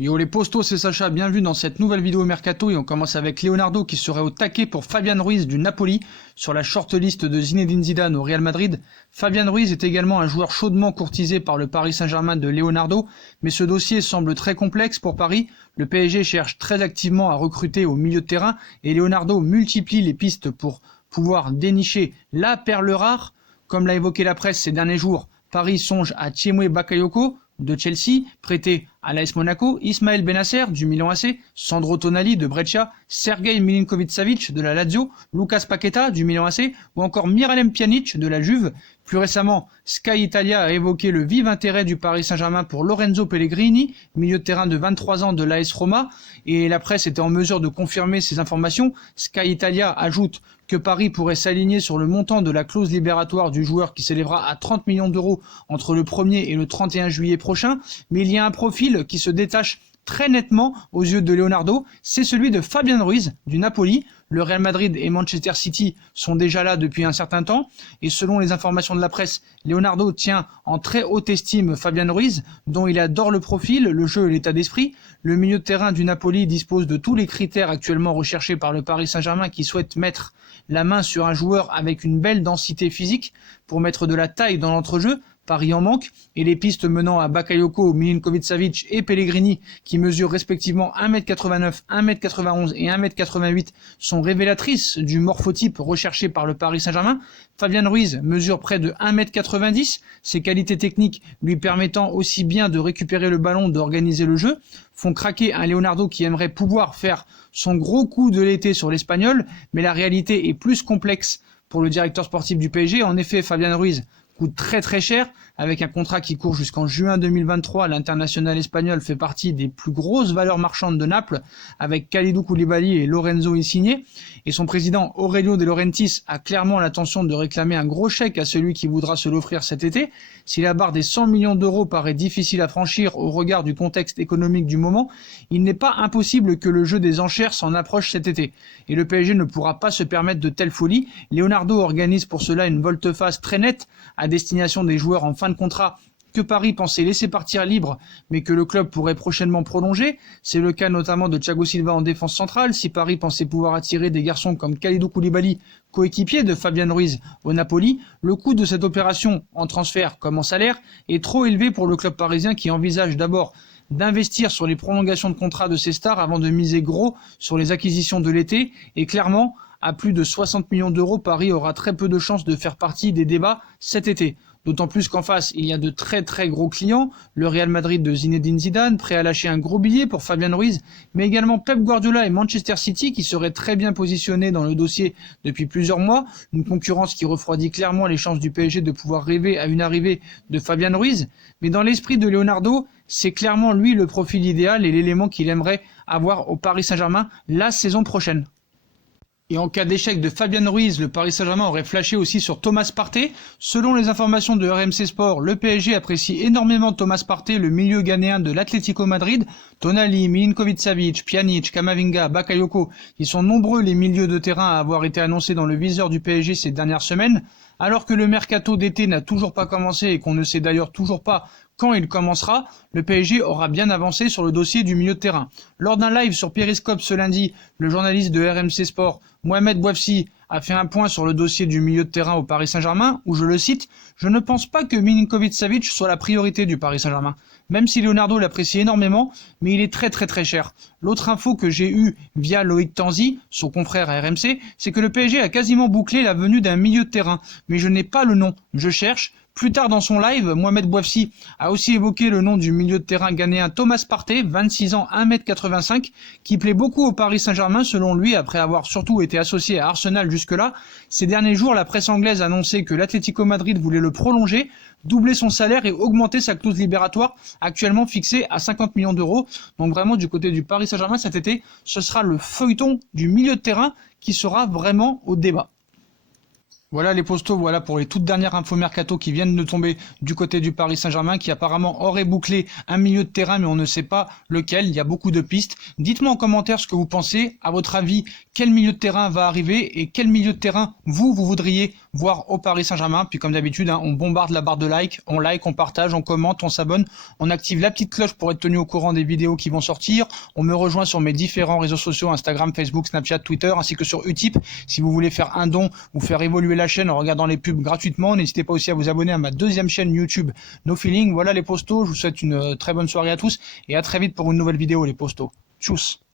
Yo les postos, c'est Sacha, bienvenue dans cette nouvelle vidéo Mercato et on commence avec Leonardo qui serait au taquet pour Fabian Ruiz du Napoli sur la shortlist de Zinedine Zidane au Real Madrid. Fabian Ruiz est également un joueur chaudement courtisé par le Paris Saint-Germain de Leonardo, mais ce dossier semble très complexe pour Paris. Le PSG cherche très activement à recruter au milieu de terrain et Leonardo multiplie les pistes pour pouvoir dénicher la perle rare. Comme l'a évoqué la presse ces derniers jours, Paris songe à Tchémoué Bakayoko de Chelsea, prêté à l'AS Monaco, Ismaël Bennacer du Milan AC, Sandro Tonali de Brescia, Sergej Milinkovic-Savic de la Lazio, Lucas Paqueta du Milan AC ou encore Miralem Pjanic de la Juve. Plus récemment, Sky Italia a évoqué le vif intérêt du Paris Saint-Germain pour Lorenzo Pellegrini, milieu de terrain de 23 ans de l'AS Roma, et la presse était en mesure de confirmer ces informations. Sky Italia ajoute que Paris pourrait s'aligner sur le montant de la clause libératoire du joueur qui s'élèvera à 30 millions d'euros entre le 1er et le 31 juillet prochain, mais il y a un profil qui se détache très nettement aux yeux de Leonardo, c'est celui de Fabian Ruiz du Napoli. Le Real Madrid et Manchester City sont déjà là depuis un certain temps et selon les informations de la presse, Leonardo tient en très haute estime Fabian Ruiz, dont il adore le profil, le jeu et l'état d'esprit. Le milieu de terrain du Napoli dispose de tous les critères actuellement recherchés par le Paris Saint-Germain qui souhaite mettre la main sur un joueur avec une belle densité physique pour mettre de la taille dans l'entrejeu. Paris en manque, et les pistes menant à Bakayoko, Milinkovic-Savic et Pellegrini, qui mesurent respectivement 1m89, 1m91 et 1m88, sont révélatrices du morphotype recherché par le Paris Saint-Germain. Fabian Ruiz mesure près de 1m90, ses qualités techniques lui permettant aussi bien de récupérer le ballon, d'organiser le jeu, font craquer un Leonardo qui aimerait pouvoir faire son gros coup de l'été sur l'Espagnol, mais la réalité est plus complexe pour le directeur sportif du PSG. En effet, Fabian Ruiz coûte très très cher, avec un contrat qui court jusqu'en juin 2023. L'international espagnol fait partie des plus grosses valeurs marchandes de Naples, avec Kalidou Koulibaly et Lorenzo Insigne. Et son président Aurelio De Laurentiis a clairement l'intention de réclamer un gros chèque à celui qui voudra se l'offrir cet été. Si la barre des 100 millions d'euros paraît difficile à franchir au regard du contexte économique du moment, il n'est pas impossible que le jeu des enchères s'en approche cet été. Et le PSG ne pourra pas se permettre de telles folies. Leonardo organise pour cela une volte-face très nette à destination des joueurs en fin de contrat que Paris pensait laisser partir libre, mais que le club pourrait prochainement prolonger. C'est le cas notamment de Thiago Silva en défense centrale. Si Paris pensait pouvoir attirer des garçons comme Kalidou Koulibaly, coéquipier de Fabian Ruiz au Napoli, le coût de cette opération en transfert comme en salaire est trop élevé pour le club parisien qui envisage d'abord d'investir sur les prolongations de contrat de ses stars avant de miser gros sur les acquisitions de l'été. Et clairement, à plus de 60 millions d'euros, Paris aura très peu de chances de faire partie des débats cet été. D'autant plus qu'en face, il y a de très très gros clients, le Real Madrid de Zinedine Zidane, prêt à lâcher un gros billet pour Fabian Ruiz, mais également Pep Guardiola et Manchester City qui seraient très bien positionnés dans le dossier depuis plusieurs mois, une concurrence qui refroidit clairement les chances du PSG de pouvoir rêver à une arrivée de Fabian Ruiz. Mais dans l'esprit de Leonardo, c'est clairement lui le profil idéal et l'élément qu'il aimerait avoir au Paris Saint-Germain la saison prochaine. Et en cas d'échec de Fabian Ruiz, le Paris Saint-Germain aurait flashé aussi sur Thomas Partey. Selon les informations de RMC Sport, le PSG apprécie énormément Thomas Partey, le milieu ghanéen de l'Atlético Madrid. Tonali, Milinkovic-Savic, Pjanic, Camavinga, Bakayoko, ils sont nombreux les milieux de terrain à avoir été annoncés dans le viseur du PSG ces dernières semaines. Alors que le mercato d'été n'a toujours pas commencé et qu'on ne sait d'ailleurs toujours pas quand il commencera, le PSG aura bien avancé sur le dossier du milieu de terrain. Lors d'un live sur Periscope ce lundi, le journaliste de RMC Sport, Mohamed Bouafsi, a fait un point sur le dossier du milieu de terrain au Paris Saint-Germain, où je le cite, « Je ne pense pas que Milinkovic-Savic soit la priorité du Paris Saint-Germain, même si Leonardo l'apprécie énormément, mais il est très très très cher. » L'autre info que j'ai eue via Loïc Tanzi, son confrère à RMC, c'est que le PSG a quasiment bouclé la venue d'un milieu de terrain, mais je n'ai pas le nom, je cherche. Plus tard dans son live, Mohamed Bouafsi a aussi évoqué le nom du milieu de terrain ghanéen Thomas Partey, 26 ans, 1m85, qui plaît beaucoup au Paris Saint-Germain selon lui, après avoir surtout été associé à Arsenal jusque-là. Ces derniers jours, la presse anglaise annonçait que l'Atlético Madrid voulait le prolonger, doubler son salaire et augmenter sa clause libératoire, actuellement fixée à 50 millions d'euros. Donc vraiment, du côté du Paris Saint-Germain cet été, ce sera le feuilleton du milieu de terrain qui sera vraiment au débat. Voilà les postos, voilà pour les toutes dernières infos mercato qui viennent de tomber du côté du Paris Saint-Germain qui apparemment aurait bouclé un milieu de terrain mais on ne sait pas lequel, il y a beaucoup de pistes. Dites-moi en commentaire ce que vous pensez, à votre avis, quel milieu de terrain va arriver et quel milieu de terrain vous voudriez voire au Paris Saint-Germain. Puis comme d'habitude, on bombarde la barre de like, on partage, on commente, on s'abonne, on active la petite cloche pour être tenu au courant des vidéos qui vont sortir. On me rejoint sur mes différents réseaux sociaux, Instagram, Facebook, Snapchat, Twitter, ainsi que sur Utip. Si vous voulez faire un don ou faire évoluer la chaîne en regardant les pubs gratuitement, n'hésitez pas aussi à vous abonner à ma deuxième chaîne YouTube No Feeling. Voilà les postos, je vous souhaite une très bonne soirée à tous et à très vite pour une nouvelle vidéo les postos. Tchuss.